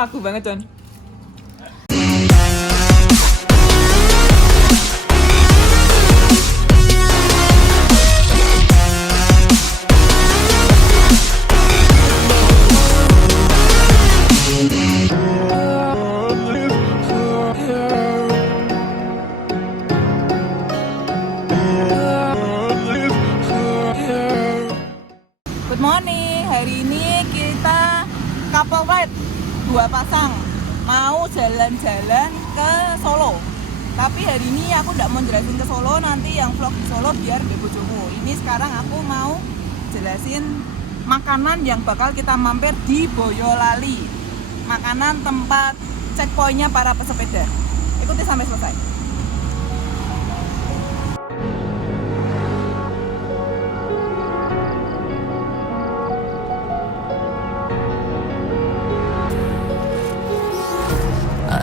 Wagu banget, John. Good morning, hari ini kita couple ride 2 pasang mau jalan-jalan ke Solo. Tapi hari ini aku tidak mau jelasin ke Solo, nanti yang vlog di Solo biar di bojoku. Ini sekarang aku mau jelasin makanan yang bakal kita mampir di Boyolali. Makanan tempat checkpointnya para pesepeda. Ikuti sampai selesai.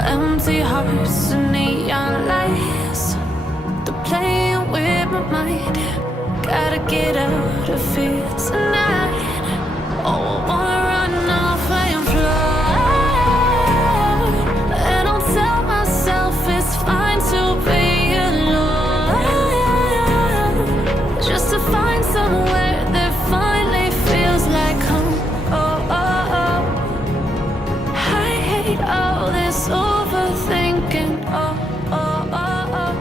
Empty hearts and neon lights, they're playing with my mind. Gotta get out of here tonight. Oh, I wanna run off and fly, and I'll tell myself it's fine to be alone, just to find somewhere that finally feels like home. Oh, oh, oh. I hate all this overthinking. Oh, oh, oh, oh.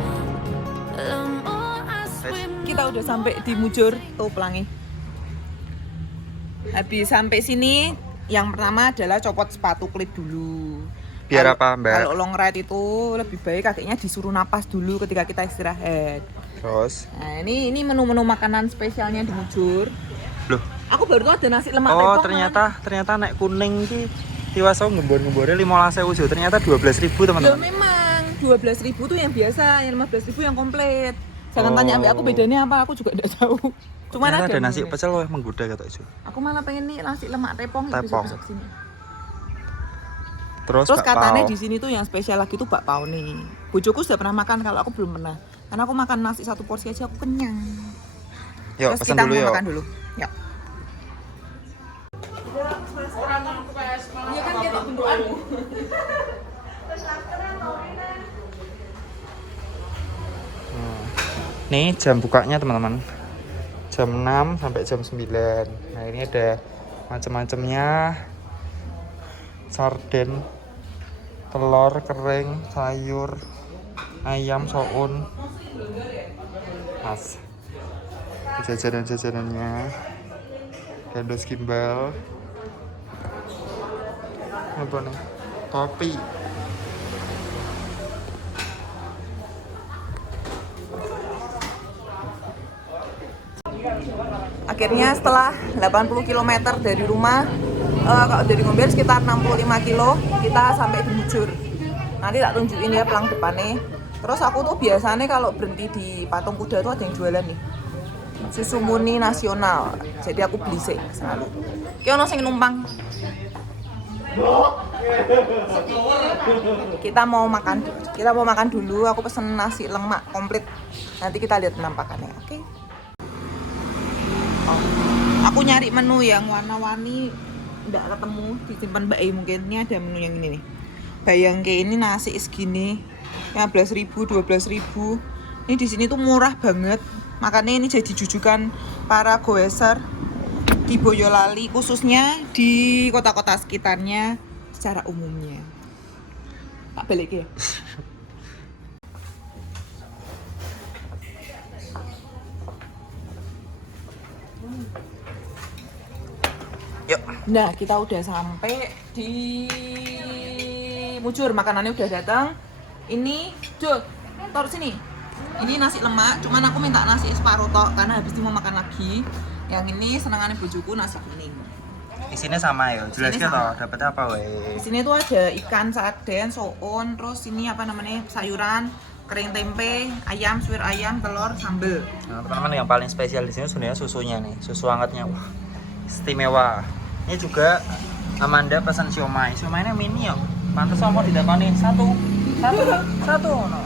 The more I swim, Kita udah sampai di Mujur, tuh pelangi. Habis sampai sini, yang pertama adalah copot sepatu klip dulu. Biar Kalau- apa, Mbak? Kalau long ride itu lebih baik kakinya disuruh napas dulu ketika kita istirahat. Terus, Nah, ini menu-menu makanan spesialnya di Mujur. loh, Aku baru tuh ada nasi lemak oh tepung, ternyata naik kuning ki tiwaso ngembor-ngembornya 15.000, ternyata 12.000 Loh, teman-teman. memang 12.000 tuh yang biasa, yang 15.000 yang komplit. Jangan Oh. tanya ambil aku bedanya apa, aku juga tidak tahu. Cuman Ternyata ada ada nasi menunya. pecel loh menggoda kata itu. Aku malah pengen nih nasi lemak tepung, Tepung. besok sini. Terus Terus katanya bakpao. di sini tuh yang spesial lagi tuh bakpao nih. Bojoku sudah pernah makan, kalau aku belum pernah. Karena aku makan nasi 1 porsi aja aku kenyang. Yuk, Terus pesen kita dulu mau yuk. makan dulu. Yuk. Iya kan kita bentukan. Nih jam bukanya teman-teman. Jam 6 sampai jam 9. Nah, ini ada macam-macamnya. Sarden, telur kering, sayur, ayam, soun. Mas. Jajanan-jajanannya. Gandos gimbal. Apa nih? Kopi. Akhirnya setelah 80 km dari rumah, kalau dari Gombel sekitar 65 kilo, kita sampai di Mujur. Nanti tak tunjukin ya pelang depannya. Terus aku tuh biasanya kalau berhenti di patung kuda tuh ada yang jualan nih, susu murni nasional. Jadi aku beli sih selalu. Ki ono sing numpang. Kita mau makan dulu. Aku pesen nasi lemak komplit. Nanti kita lihat penampakannya, oke? Oh, aku nyari menu yang warna-warni nggak ketemu, disimpan Mbak E mungkin. Ini ada menu yang ini nih. Bayang kayak ini nasi segini 15.000, 12.000. Ini di sini tuh murah banget. Makanya ini jadi jujukan para goeser di Boyolali, khususnya di kota-kota sekitarnya secara umumnya. Tak balik ya. Yuk. Nah, kita udah sampai di Mujur, makanannya udah datang. Ini, Jod, taruh sini. Ini nasi lemak, cuman aku minta nasi separuh tok karena habis ini mau makan lagi. Yang ini senengannya bojoku nasi kuning. Isinya sama ya. Jelasnya Isinya toh, sama. dapat apa weh? Di sini tuh ada ikan sarden, soun, terus ini apa namanya sayuran, kering tempe, ayam, suwir ayam, telur, sambel. Nah, teman-teman yang paling spesial di sini sebenarnya susunya nih, susu hangatnya. Wah, istimewa. Ini juga Amanda pesan siomay. Siomaynya mini ya. Pantes mau didapani satu. No.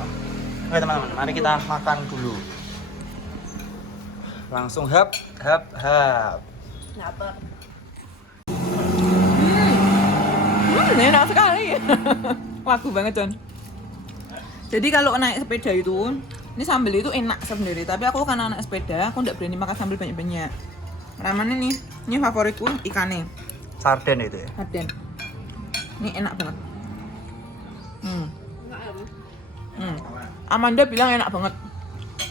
Oke teman-teman, mari kita makan dulu. Langsung hap. Lapar. Enak sekali. Lagu banget John. Jadi kalau naik sepeda itu, ini sambal itu enak sendiri. Tapi aku karena naik sepeda, aku nggak berani makan sambal banyak-banyak. Ramane nih, ini favoritku ikannya. Sarden itu ya. Sarden. Ini enak banget. Amanda bilang enak banget.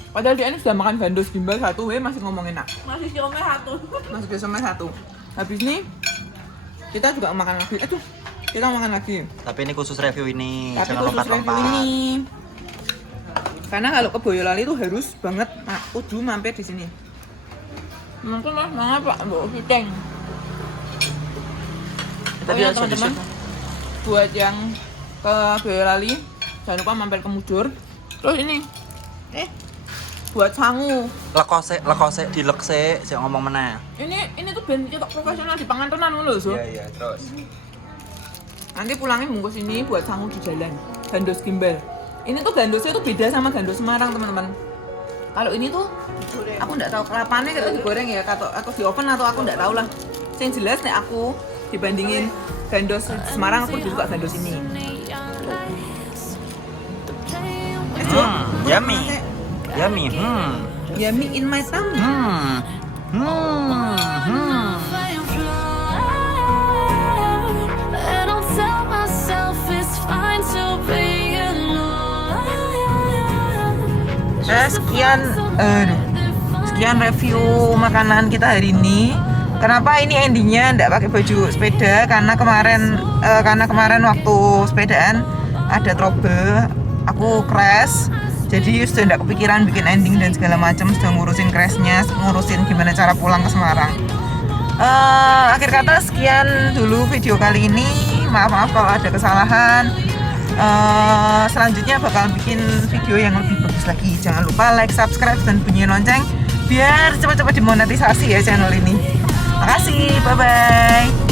Padahal dia ini sudah makan bandos gimbal 1, masih ngomong enak. Masih siomay 1. Masih siomay 1. Habis ini kita juga makan lagi. Kita makan lagi. Tapi ini khusus review ini, Tapi jangan khusus review lompat-lompat. ini. Karena kalau ke Boyolali itu harus banget kudu mampir di sini. Mungkin Mas mana Pak Mbok Fiteng. Tadi Ya sudah teman-teman, buat yang ke Boyolali jangan lupa mampir ke Mujur. Terus ini buat sangu. lekose dilekse, saya ngomong meneh. Ini tuh band cetok profesional di pangantenan ngono lho, So. Iya, terus. Nanti pulangnya bungkus ini buat sangu di jalan. Gandos gimbal. Ini tuh gandosnya tuh beda sama gandos Semarang, teman-teman. Kalau ini tuh aku nggak tahu kelapanya kita digoreng ya atau di oven atau aku nggak tahu lah. Yang jelas nih aku dibandingin gandos Semarang aku juga gandos ini. Jo, Yummy. Yummy. Yummy in my tummy. And I'll tell myself it's fine to be alone. Sekian review makanan kita hari ini. Kenapa ini endingnya nggak pakai baju sepeda? Karena kemarin waktu sepedaan ada trouble, aku crash. Jadi sudah nggak kepikiran bikin ending dan segala macam, sudah ngurusin crashnya, ngurusin gimana cara pulang ke Semarang. Akhir kata sekian dulu video kali ini. Maaf kalau ada kesalahan. Selanjutnya bakal bikin video yang lebih bagus lagi. Jangan lupa like, subscribe, dan bunyiin lonceng biar cepat-cepat dimonetisasi ya channel ini. Makasih, bye-bye.